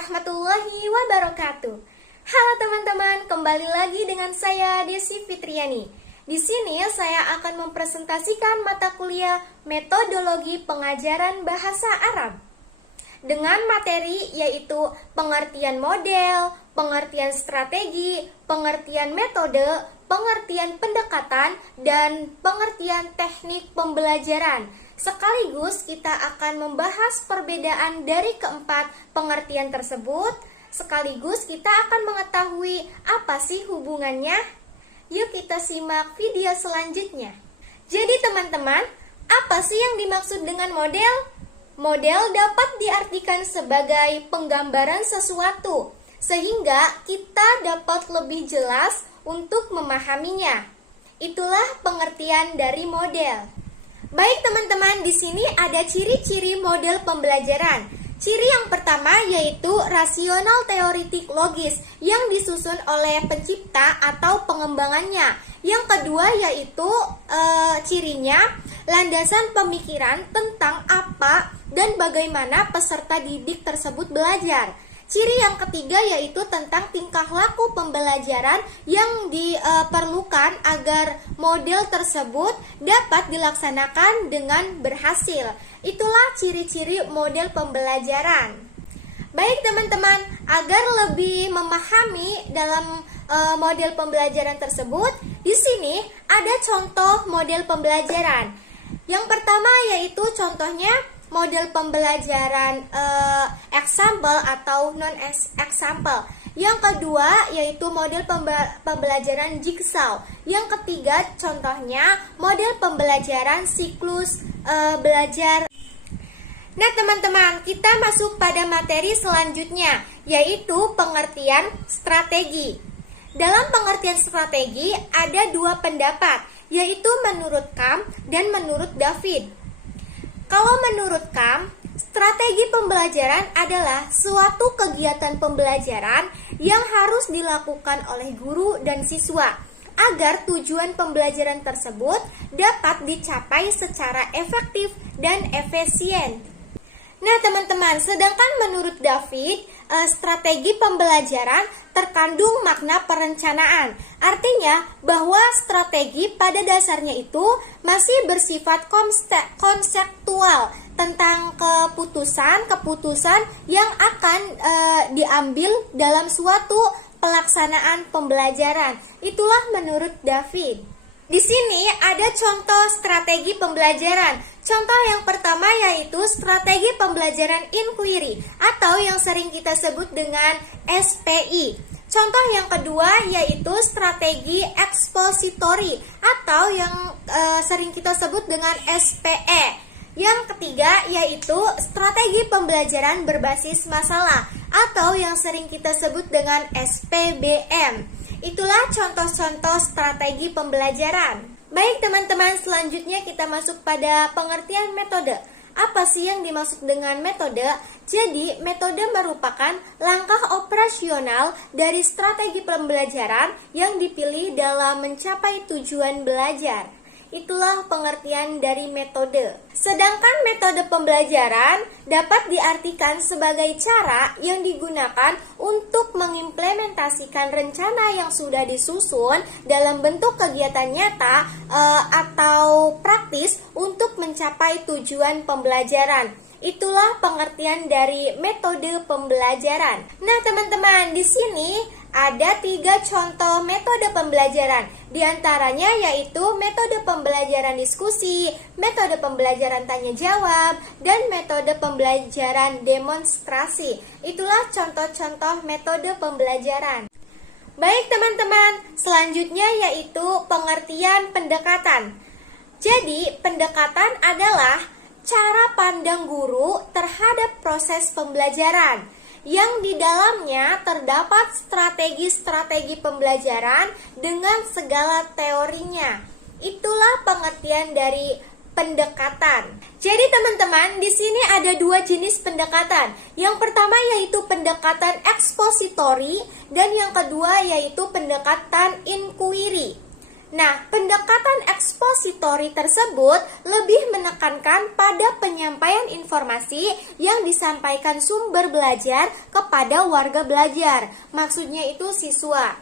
warahmatullahi wabarakatuh. Halo teman-teman, kembali lagi dengan saya Desi Fitriani. Di sini saya akan mempresentasikan mata kuliah Metodologi Pengajaran Bahasa Arab dengan materi yaitu pengertian model, pengertian strategi, pengertian metode, pengertian pendekatan, dan pengertian teknik pembelajaran. Sekaligus kita akan membahas perbedaan dari keempat pengertian tersebut. Sekaligus kita akan mengetahui apa sih hubungannya. Yuk kita simak video selanjutnya. Jadi teman-teman, apa sih yang dimaksud dengan model? Model dapat diartikan sebagai penggambaran sesuatu, sehingga kita dapat lebih jelas untuk memahaminya. Itulah pengertian dari model. Baik teman-teman, di sini ada ciri-ciri model pembelajaran. Ciri yang pertama yaitu rasional teoritik logis yang disusun oleh pencipta atau pengembangannya. Yang kedua yaitu cirinya landasan pemikiran tentang apa dan bagaimana peserta didik tersebut belajar. Ciri yang ketiga yaitu tentang tingkah laku pembelajaran yang diperlukan agar model tersebut dapat dilaksanakan dengan berhasil. Itulah ciri-ciri model pembelajaran. Baik teman-teman, agar lebih memahami dalam model pembelajaran tersebut, di sini ada contoh model pembelajaran. Yang pertama yaitu contohnya model pembelajaran example atau non-example. Yang kedua yaitu model pembelajaran jigsaw. Yang ketiga contohnya model pembelajaran siklus belajar. Nah teman-teman, kita masuk pada materi selanjutnya yaitu pengertian strategi. Dalam pengertian strategi ada dua pendapat, yaitu menurut Kam dan menurut David. Kalau menurut Kam, strategi pembelajaran adalah suatu kegiatan pembelajaran yang harus dilakukan oleh guru dan siswa agar tujuan pembelajaran tersebut dapat dicapai secara efektif dan efisien. Nah teman-teman, sedangkan menurut David, strategi pembelajaran terkandung makna perencanaan. Artinya bahwa strategi pada dasarnya itu masih bersifat konseptual tentang keputusan yang akan diambil dalam suatu pelaksanaan pembelajaran. Itulah menurut David. Di sini ada contoh strategi pembelajaran. Contoh yang pertama yaitu strategi pembelajaran inquiry atau yang sering kita sebut dengan SPI. Contoh yang kedua yaitu strategi expository atau yang sering kita sebut dengan SPE. Yang ketiga yaitu strategi pembelajaran berbasis masalah atau yang sering kita sebut dengan SPBM. Itulah contoh-contoh strategi pembelajaran. Baik teman-teman, selanjutnya kita masuk pada pengertian metode. Apa sih yang dimaksud dengan metode? Jadi, metode merupakan langkah operasional dari strategi pembelajaran yang dipilih dalam mencapai tujuan belajar. Itulah pengertian dari metode. Sedangkan metode pembelajaran dapat diartikan sebagai cara yang digunakan untuk mengimplementasikan rencana yang sudah disusun dalam bentuk kegiatan nyata atau praktis untuk mencapai tujuan pembelajaran. Itulah pengertian dari metode pembelajaran. Nah, teman-teman, di sini ada 3 contoh metode pembelajaran. Di antaranya yaitu metode pembelajaran diskusi, metode pembelajaran tanya jawab, dan metode pembelajaran demonstrasi. Itulah contoh-contoh metode pembelajaran. Baik teman-teman, selanjutnya yaitu pengertian pendekatan. Jadi, pendekatan adalah cara pandang guru terhadap proses pembelajaran yang di dalamnya terdapat strategi-strategi pembelajaran dengan segala teorinya. Itulah pengertian dari pendekatan. Jadi teman-teman, di sini ada 2 jenis pendekatan. Yang pertama yaitu pendekatan expository dan yang kedua yaitu pendekatan inquiry. Nah, pendekatan ekspositori tersebut lebih menekankan pada penyampaian informasi yang disampaikan sumber belajar kepada warga belajar. Maksudnya itu siswa.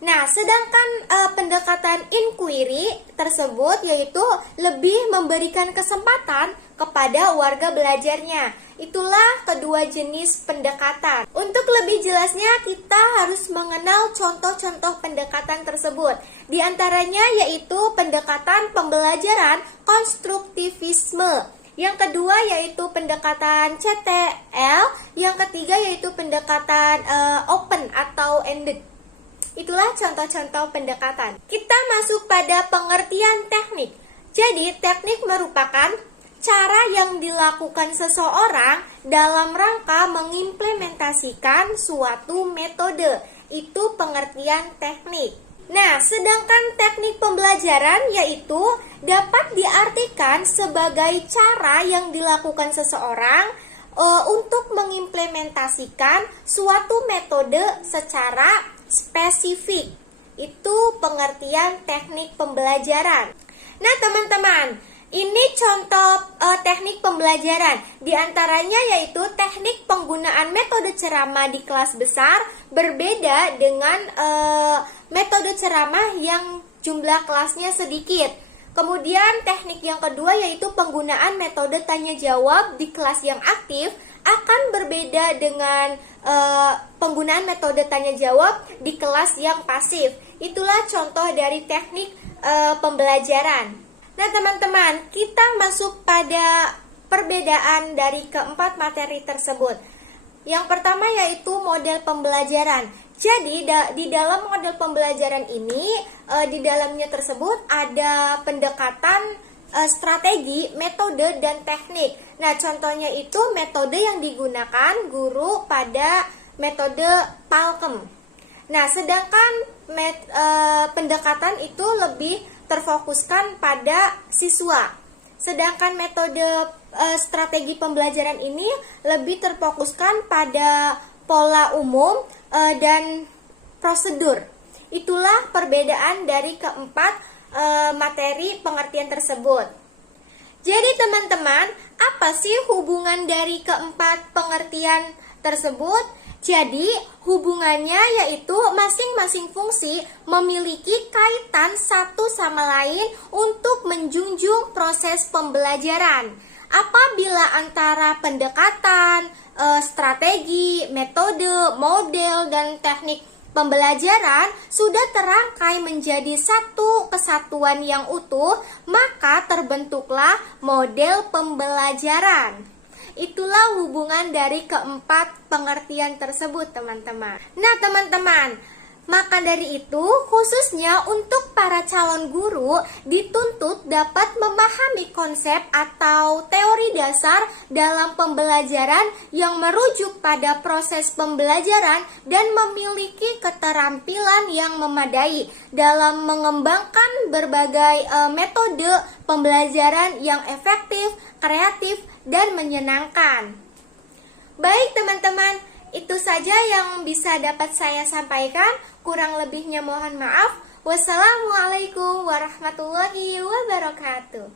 Nah, sedangkan pendekatan inquiry tersebut yaitu lebih memberikan kesempatan kepada warga belajarnya. Itulah kedua jenis pendekatan. Untuk lebih jelasnya, kita harus mengenal contoh-contoh pendekatan tersebut. Di antaranya yaitu pendekatan pembelajaran konstruktivisme. Yang kedua yaitu pendekatan CTL. Yang ketiga yaitu pendekatan open atau ended. Itulah contoh-contoh pendekatan. Kita masuk pada pengertian teknik. Jadi, teknik merupakan cara yang dilakukan seseorang dalam rangka mengimplementasikan suatu metode. Itu pengertian teknik. Nah, sedangkan teknik pembelajaran yaitu dapat diartikan sebagai cara yang dilakukan seseorang untuk mengimplementasikan suatu metode secara spesifik. Itu pengertian teknik pembelajaran. Nah, teman-teman, ini contoh teknik pembelajaran. Di antaranya yaitu teknik penggunaan metode ceramah di kelas besar berbeda dengan metode ceramah yang jumlah kelasnya sedikit. Kemudian teknik yang kedua yaitu penggunaan metode tanya jawab di kelas yang aktif akan berbeda dengan penggunaan metode tanya jawab di kelas yang pasif. Itulah contoh dari teknik pembelajaran. Nah, teman-teman, kita masuk pada perbedaan dari keempat materi tersebut. Yang pertama yaitu model pembelajaran. Jadi, di dalam model pembelajaran ini, di dalamnya tersebut ada pendekatan strategi, metode, dan teknik. Nah, contohnya itu metode yang digunakan guru pada metode Palkem. Nah, sedangkan pendekatan itu lebih terfokuskan pada siswa. Sedangkan metode strategi pembelajaran ini lebih terfokuskan pada pola umum dan prosedur. Itulah perbedaan dari keempat materi pengertian tersebut. Jadi teman-teman, apa sih hubungan dari keempat pengertian tersebut? Jadi, hubungannya yaitu masing-masing fungsi memiliki kaitan satu sama lain untuk menjunjung proses pembelajaran. Apabila antara pendekatan, strategi, metode, model, dan teknik pembelajaran sudah terangkai menjadi satu kesatuan yang utuh, maka terbentuklah model pembelajaran. Itulah hubungan dari keempat pengertian tersebut, teman-teman. Nah, teman-teman, maka dari itu, khususnya untuk para calon guru, dituntut dapat memahami konsep atau teori dasar dalam pembelajaran yang merujuk pada proses pembelajaran dan memiliki keterampilan yang memadai dalam mengembangkan berbagai metode pembelajaran yang efektif, kreatif, dan menyenangkan. Baik, teman-teman, itu saja yang bisa dapat saya sampaikan. Kurang lebihnya mohon maaf. Wassalamualaikum warahmatullahi wabarakatuh.